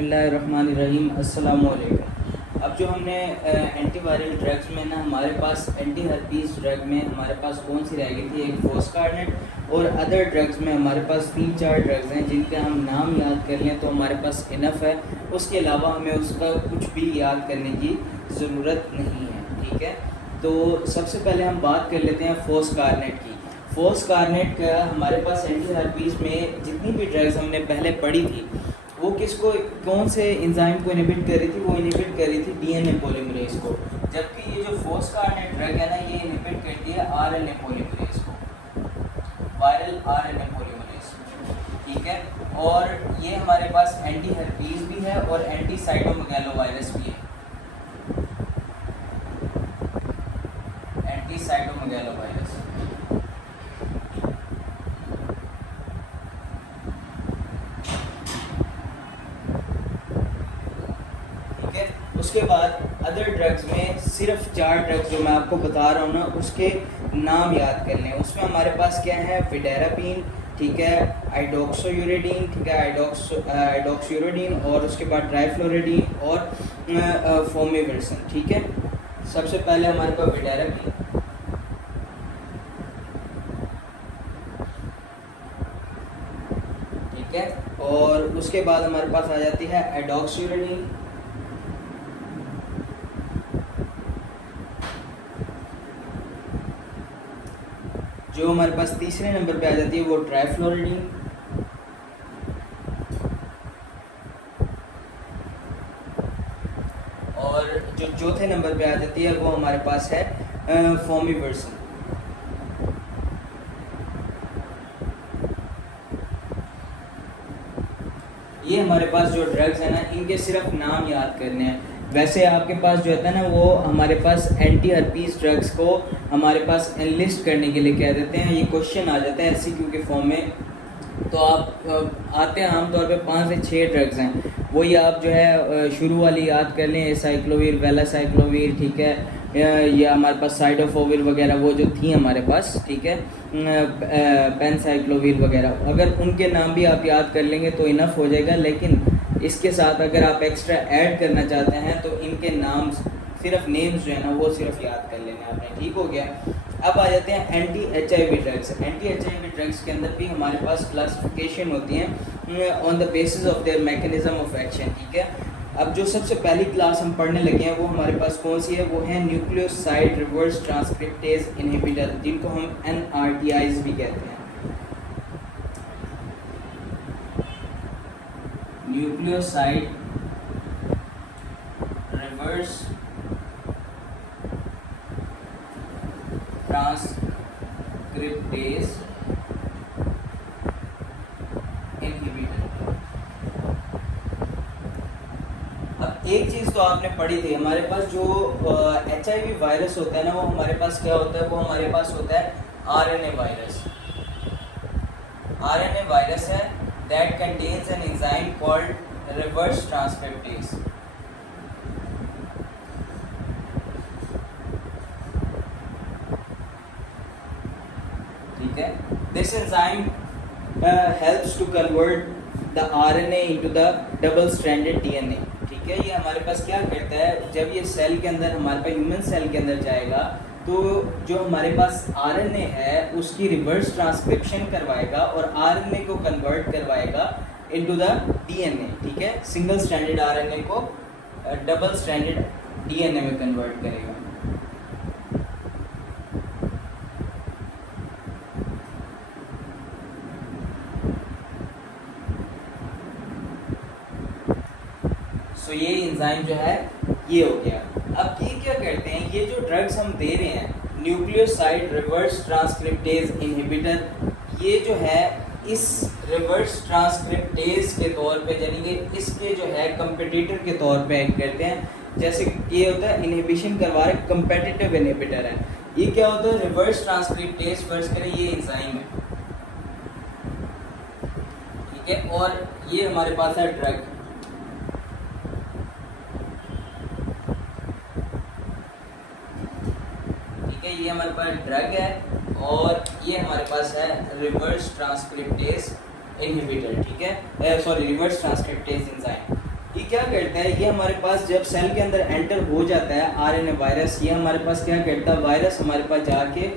बिस्मिल्लाहिर्रहमानिर्रहीम अस्सलामु अलैकुम। अब जो हमने एंटीवायरल ड्रग्स में ना हमारे पास एंटी हर्पीस ड्रग में हमारे पास कौन सी रह गई थी, एक फोस्कारनेट और अदर ड्रग्स में हमारे पास 3-4 ड्रग्स हैं जिनके हम नाम याद कर लें तो हमारे पास इनफ है। उसके अलावा हमें उसका कुछ भी याद करने की ज़रूरत नहीं है। ठीक है, तो सबसे पहले हम बात कर लेते हैं फोस्कारनेट की। फोस्कारनेट का हमारे पास एंटी हर्पीस में जितनी भी ड्रग्स हमने पहले पढ़ी थी वो किसको, कौन से एंजाइम को इनहिबिट कर रही थी, वो इनहिबिट कर रही थी डीएनए पॉलीमरेज को। जबकि ये जो फोस्कारनेट ड्रग है ना, ये इनहिबिट करती है आरएनए पॉलीमरेज को, वायरल आरएनए पॉलीमरेज। ठीक है, और ये हमारे पास एंटी हर्पीस भी है और एंटी साइटोमेगालोवायरस भी है, एंटी साइटोमेगालोवायरस। उसके बाद अदर ड्रग्स में सिर्फ 4 ड्रग्स जो मैं आपको बता रहा हूँ ना, उसके नाम याद कर लें। उसमें हमारे पास क्या है, विडेरापिन, ठीक है, आइडोक्सोयूरेडिन, ठीक है, आइडोक्सोयूरेडिन, और उसके बाद ट्राइफ्लोरिडीन और फोमिविरसन। ठीक है, सबसे पहले हमारे पास विडेरापिन, ठीक है, और उसके बाद हमारे पास आ जाती है आइडोक्सोयूरेडिन, जो हमारे पास तीसरे नंबर पे आ जाती है वो ट्राइफ्लोरिडीन, और जो चौथे नंबर पे आ जाती है वो हमारे पास है फोमिविरसन। ये हमारे पास जो ड्रग्स है ना, इनके सिर्फ नाम याद करने हैं। वैसे आपके पास जो होता है ना, वो हमारे पास एंटी हर्पीस ड्रग्स को हमारे पास एनलिस्ट करने के लिए कह देते हैं। ये क्वेश्चन आ जाता है एमसीक्यू के फॉर्म में, तो आप आते हैं आमतौर पे 5 से 6 ड्रग्स हैं, वही आप जो है शुरू वाली याद कर लें, साइक्लोवीर, वेलासाइक्लोवीर, ठीक है, ये हमारे पास साइडोफोविर वगैरह वो जो थी हमारे पास, ठीक है, पेनसाइक्लोवीर वगैरह, अगर उनके नाम भी आप याद कर लेंगे तो इनफ हो जाएगा। लेकिन इसके साथ अगर आप एक्स्ट्रा ऐड करना चाहते हैं तो इनके नाम, सिर्फ नेम्स जो है ना वो सिर्फ याद कर लेना आपने। ठीक हो गया। अब आ जाते हैं anti HIV drugs. Anti HIV drugs के अंदर भी हमारे पास क्लासिफिकेशन होती हैं on the basis of their mechanism of action. ठीक है, अब जो सबसे पहली क्लास हम पढ़ने लगे हैं वो हमारे पास कौन सी है, वो है न्यूक्लियोसाइड रिवर्स ट्रांसक्रिप्टेज इनहिबिटर, जिनको हम NRTIs भी कहते हैं। Nucleoside reverse transcriptase inhibitor. अब एक चीज तो आपने पढ़ी थी, हमारे पास जो HIV वायरस होता है ना, वो हमारे पास क्या होता है, वो हमारे पास होता है RNA वायरस। RNA वायरस है that contains an enzyme called reverse transcriptase. ठीक है, this enzyme helps to convert the RNA into the double stranded DNA. ठीक है, ये हमारे पास क्या करता है, जब ये सेल के अंदर, हमारे पास ह्यूमन सेल के अंदर जाएगा तो जो हमारे पास RNA है उसकी रिवर्स ट्रांसक्रिप्शन करवाएगा और RNA को कन्वर्ट करवाएगा इनटू द DNA। ठीक है, सिंगल स्ट्रैंडेड RNA को डबल स्ट्रैंडेड DNA में कन्वर्ट करेगा। सो ये एंजाइम जो है ये हो गया। अब ये क्या करते हैं, ये जो ड्रग्स हम दे रहे हैं न्यूक्लियोसाइड रिवर्स ट्रांसक्रिप्टेज इनहिबिटर, ये जो है इस रिवर्स ट्रांसक्रिप्टेज के तौर पे, यानी कि इसके जो है कंपिटिटर के तौर पे एक्ट करते हैं। जैसे ये होता है इनहिबिशन करवा रहे, कंपेटिटिव इनहिबिटर है। ये क्या होता है, रिवर्स ट्रांसक्रिप्टेज, फर्ज करें ये एंजाइम है, ठीक है, और ये हमारे पास है ड्रग। ये हमारे पास ड्रग है और ये हमारे पास है रिवर्स ट्रांसक्रिप्टेज इनहिबिटर। ठीक है, सॉरी, रिवर्स ट्रांसक्रिप्टेज एंजाइम। क्या करता है, ये हमारे पास जब सेल के अंदर एंटर हो जाता है आरएनए वायरस, ये हमारे पास क्या करता है, वायरस हमारे पास जाके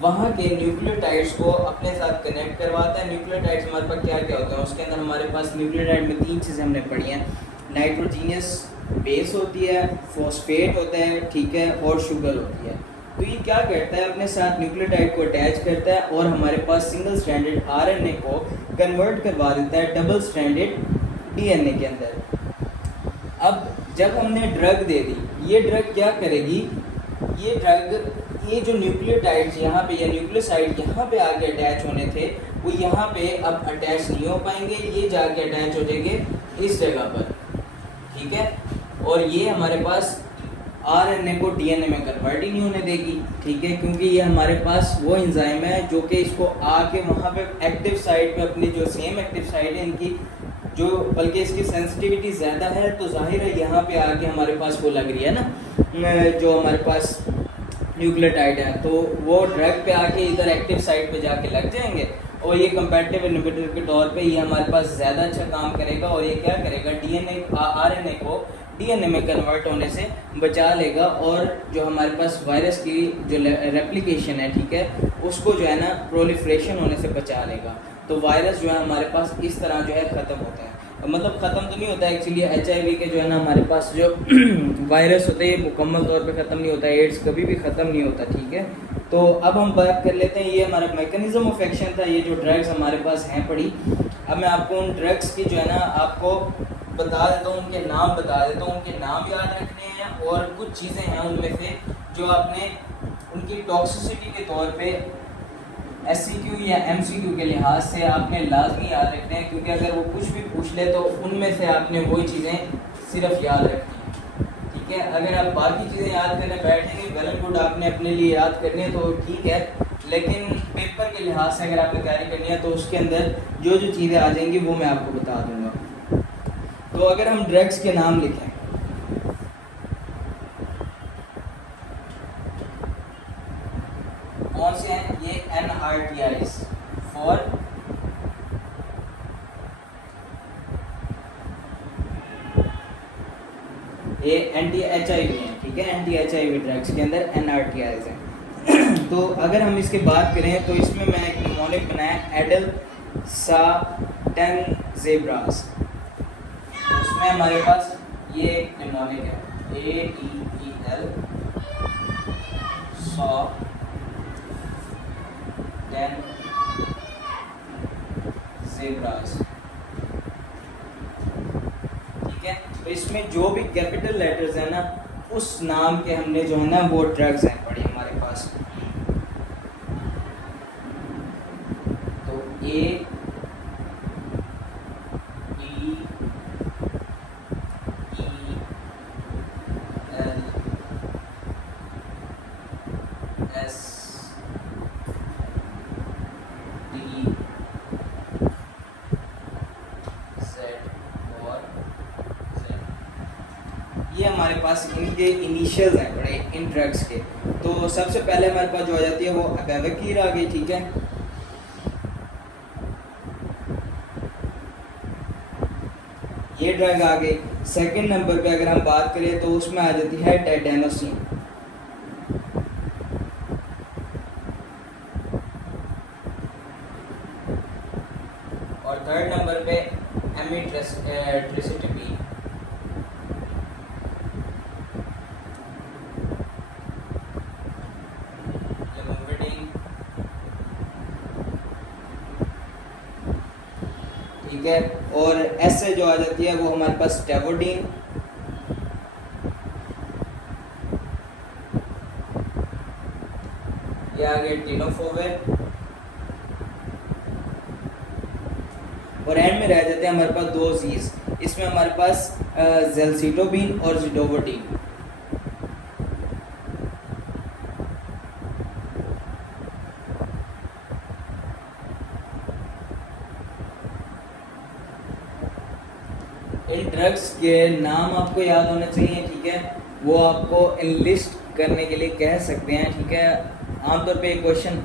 वहाँ के न्यूक्लियोटाइड्स को अपने साथ कनेक्ट करवाता है। न्यूक्लियोटाइड्स हमारे पास क्या क्या होते हैं, उसके अंदर हमारे पास न्यूक्लियोटाइड में 3 चीज़ें हमने पढ़ी हैं, नाइट्रोजीनियस बेस होती है, फॉस्फेट होता है, ठीक है, और शुगर होती है। तो ये क्या करता है, अपने साथ न्यूक्लियोटाइड को अटैच करता है और हमारे पास सिंगल स्ट्रैंडेड आरएनए को कन्वर्ट करवा देता है डबल स्ट्रैंडेड डीएनए के अंदर। अब जब हमने ड्रग दे दी, ये ड्रग क्या करेगी, ये ड्रग ये जो न्यूक्लियोटाइड्स यहाँ पे या न्यूक्लियोसाइड यहाँ पे आके अटैच होने थे, वो यहाँ पे अब अटैच नहीं हो पाएंगे, ये जाके अटैच हो जाएंगे इस जगह पर, ठीक है। और ये हमारे पास आरएनए को डीएनए में कन्वर्ट ही नहीं होने देगी, ठीक है, क्योंकि ये हमारे पास वो एंजाइम है जो कि इसको आके वहाँ पे एक्टिव साइट पे अपनी जो सेम एक्टिव साइट है इनकी जो, बल्कि इसकी सेंसिटिविटी ज़्यादा है, तो जाहिर है यहाँ पे आके हमारे पास वो लग रही है ना, जो हमारे पास न्यूक्लियोटाइड है, तो वो ड्रग पे आके इधर एक्टिव साइट पे जाके लग जाएंगे और ये कंपैटिटिव इनहिबिटर के तौर पे ये हमारे पास ज़्यादा अच्छा काम करेगा और ये क्या करेगा, डीएनए आरएनए को डीएनए में कन्वर्ट होने से बचा लेगा और जो हमारे पास वायरस की जो रेप्लिकेशन है, ठीक है, उसको जो है ना प्रोलिफरेशन होने से बचा लेगा। तो वायरस जो है हमारे पास इस तरह जो है ख़त्म होता है, मतलब ख़त्म तो नहीं होता है एक्चुअली, HIV के जो है ना हमारे पास जो वायरस होते हैं ये मुकम्मल तौर पे ख़त्म नहीं होता है, एड्स कभी भी ख़त्म नहीं होता, ठीक है। तो अब हम बात कर लेते हैं, ये हमारा मैकेनिज्म ऑफ एक्शन था, ये जो ड्रग्स हमारे पास हैं पड़ी। अब मैं आपको उन ड्रग्स की जो है ना आपको बता देता हूँ, उनके नाम बता देता हूँ, उनके नाम याद रखने हैं और कुछ चीज़ें हैं उनमें से जो आपने उनकी टॉक्सिसिटी के तौर पे SCQ या MCQ के लिहाज से आपने लाजमी याद रखने हैं, क्योंकि अगर वो कुछ भी पूछ ले तो उनमें से आपने वही चीज़ें सिर्फ याद रखनी है, ठीक है। अगर आप बाकी चीज़ें याद करने बैठेंगे, वेल एंड गुड, आपने अपने लिए याद करनी है तो ठीक है, लेकिन पेपर के लिहाज से अगर आपने तैयारी करनी है तो उसके अंदर जो जो चीज़ें आ जाएंगी वो मैं आपको बता दूँगा। तो अगर हम ड्रग्स के नाम लिखें, कौन से हैं ये, NRTIs फॉर ये anti-HIV हैं, ठीक है, anti-HIV ड्रग्स के अंदर NRTIs हैं। तो अगर हम इसके बात करें तो इसमें मैंने एक निमोनिक बनाया एडल साटेनजेब्रास, उसमें हमारे पास ये निमोनिक है ADEL साटेनजेब्रास, ठीक है। तो इसमें जो भी कैपिटल लेटर्स हैं ना उस नाम के हमने जो है ना वो ड्रग्स हैं पड़ी हमारे पास। तो ADEL ये हमारे पास इनके इनिशियल्स हैं बड़े इन ड्रग्स के। तो सबसे पहले हमारे पास जो आ जाती है वो अबेवकीर आ गई, ठीक है। ये ड्रग आ गई। सेकंड नंबर पे अगर हम बात करें तो उसमें आ जाती है टेटेनोसिन। और थर्ड नंबर पे एमिट्रिसिटिपीन। ठीक है। और एस से जो आ जाती है वो हमारे पास स्टेवोडीन, ये आ गए टेनोफोविर, और एंड में रह जाते हैं हमारे पास दो जीज। इसमें हमारे पास जेल्सिटोबिन और जिडोवोटिन। इन ड्रग्स के नाम आपको याद होने चाहिए, ठीक है। वो आपको इनलिस्ट करने के लिए कह सकते हैं, ठीक है। आमतौर पे क्वेश्चन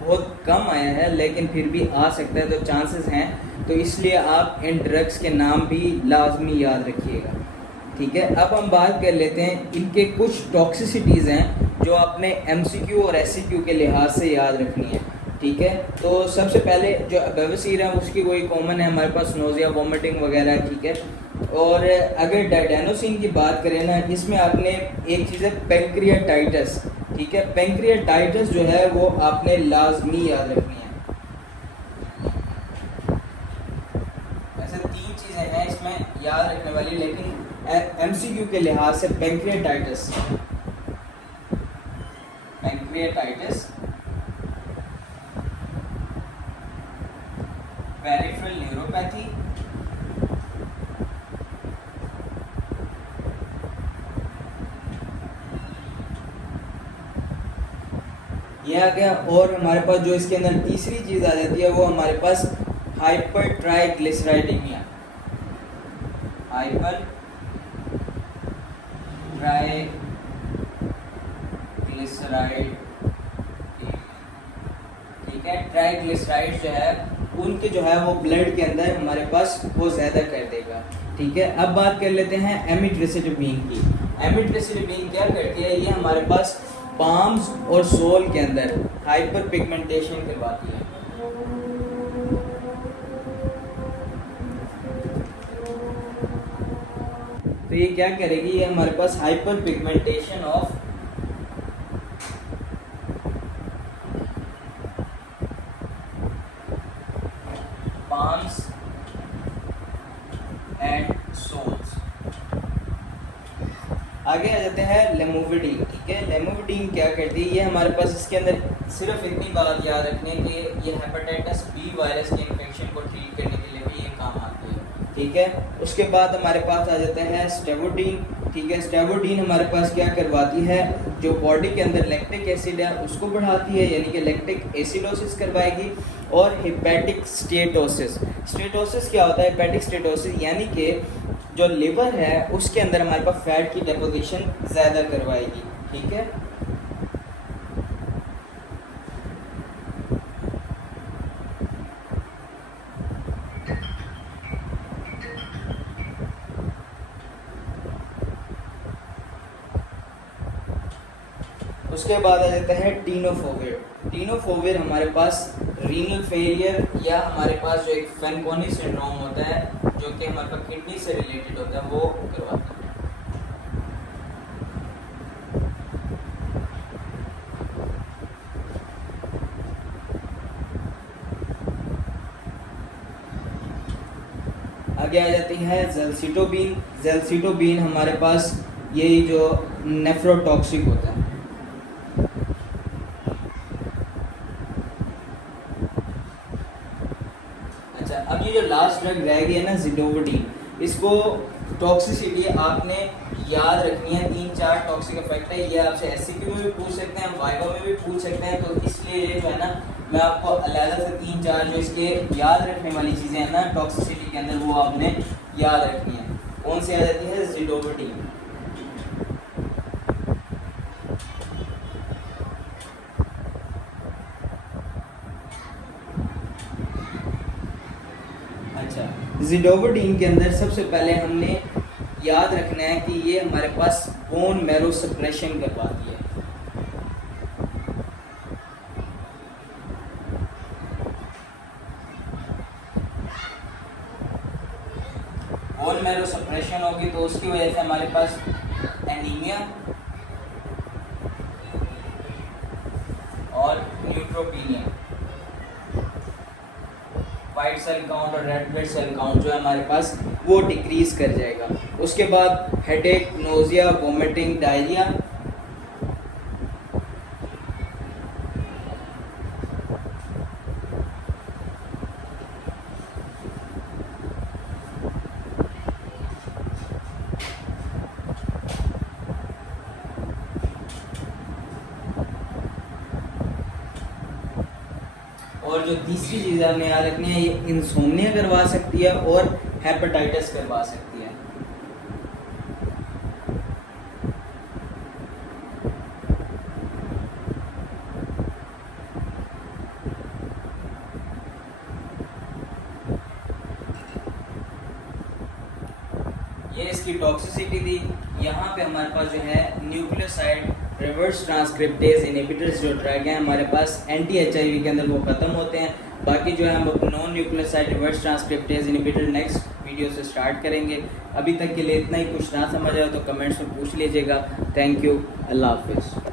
बहुत कम आया है लेकिन फिर भी आ सकता है, तो चांसेस हैं, तो इसलिए आप इन ड्रग्स के नाम भी लाजमी याद रखिएगा। ठीक है, अब हम बात कर लेते हैं इनके कुछ टॉक्सिसिटीज़ हैं जो आपने एमसीक्यू और एससीक्यू के लिहाज से याद रखनी है। ठीक है, तो सबसे पहले जो बेवसीर है उसकी वही कॉमन है हमारे पास, नोज़िया, वॉमिटिंग वगैरह। ठीक है, और अगर डायडेनोसिन की बात करें ना, इसमें आपने एक चीज़ है पेंक्रियाटाइटिस। ठीक है, पेंक्रियाटाइटिस जो है वो आपने लाजमी याद रखनी है। ऐसे 3 चीज़ें हैं इसमें याद रखने वाली, लेकिन एमसीक्यू के लिहाज से पेंक्रियाटाइटिस, पेरिफेरल न्यूरोपैथी, ये आ गया। और हमारे पास जो इसके अंदर तीसरी चीज़ आ जाती है वो हमारे पास हाइपर ट्राइग्लिसराइडीमिया, हाइपर ट्राइग्लिसराइड। ठीक है, ट्राइग्लिसराइड जो है उनके जो है वो ब्लड के अंदर हमारे पास वो ज़्यादा कर देगा। ठीक है, अब बात कर लेते हैं एमिट्रिसिटामीन की। एमिट्रिसिटामीन क्या करती है, ये हमारे पास पाम्स और सोल के अंदर हाइपर पिगमेंटेशन करवाती है। तो ये क्या करेगी, ये हमारे पास hyperpigmentation of palms and soles. आगे आ जाते हैं लेमोविडीन। ठीक है, लेमोविडीन क्या करती है, ये हमारे पास इसके अंदर सिर्फ इतनी बात याद रखनी है कि ये हेपेटाइटिस बी वायरस के इन्फेक्शन को ट्रीट करने के लिए भी ये काम आती है। ठीक है, उसके बाद हमारे पास आ जाता है स्टेबुटीन। ठीक है, स्टेबुटीन हमारे पास क्या करवाती है, जो बॉडी के अंदर लैक्टिक एसिड है उसको बढ़ाती है, यानी कि लैक्टिक एसिडोसिस करवाएगी। और हेपेटिक स्टेटोसिस, स्टेटोसिस क्या होता है, हेपेटिक स्टेटोसिस यानी कि जो लिवर है उसके अंदर हमारे पास फैट की डेपोजिशन ज़्यादा करवाएगी। ठीक है, उसके बाद आ जाता है टीनोफोविर। टीनोफोविर हमारे पास रीनल फेलियर या हमारे पास जो एक फैनकोनी सिंड्रोम होता है जो कि हमारे पास किडनी से रिलेटेड होता है वो करवाता है। आगे आ जाती है ज़ेलसिटोबीन। ज़ेलसिटोबीन हमारे पास यही जो नेफ्रोटॉक्सिक होता है। अच्छा, अब ये जो लास्ट ड्रग रह गई है ना ज़िडोवोडीन, इसको टॉक्सिसिटी आपने याद रखनी है। 3-4 टॉक्सिक इफेक्ट है, ये आपसे एससीक्यू में भी पूछ सकते हैं, वाइवा में भी पूछ सकते हैं। तो इसलिए जो है ना मैं आपको अलग से 3-4 जो इसके याद रखने वाली चीज़ें हैं ना टॉक्सिसिटी के अंदर वो आपने याद रखनी है। कौन सी आ जाती है, ज़िडोवोडीन। अच्छा, ज़िडोवोडीन के अंदर सबसे पहले हमने याद रखना है कि ये हमारे पास बोन मैरो सप्रेशन करवाती है। बोन मैरो सप्रेशन होगी तो उसकी वजह से हमारे पास एनीमिया और न्यूट्रोपीनिया, वाइट सेल काउंट और रेड ब्लड सेल काउंट जो है हमारे पास वो डिक्रीज कर जाएगा। उसके बाद हेडेक, नोजिया, वोमिटिंग, डायरिया। और जो तीसरी चीज़ हमें याद रखनी है, ये इंसोम्निया करवा सकती है और हेपेटाइटिस करवा सकती है। ये इसकी टॉक्सिसिटी थी। यहाँ पे हमारे पास जो है न्यूक्लियोसाइड रिवर्स ट्रांसक्रिप्टेज इनहिबिटर्स जो ड्रग हैं हमारे पास एंटी HIV के अंदर वो ख़त्म होते हैं। बाकी जो है हम non nucleoside reverse transcriptase inhibitor next video से स्टार्ट करेंगे। अभी तक के लिए इतना ही, कुछ ना समझ आए तो कमेंट्स में पूछ लीजिएगा। थैंक यू, अल्लाह हाफिज़।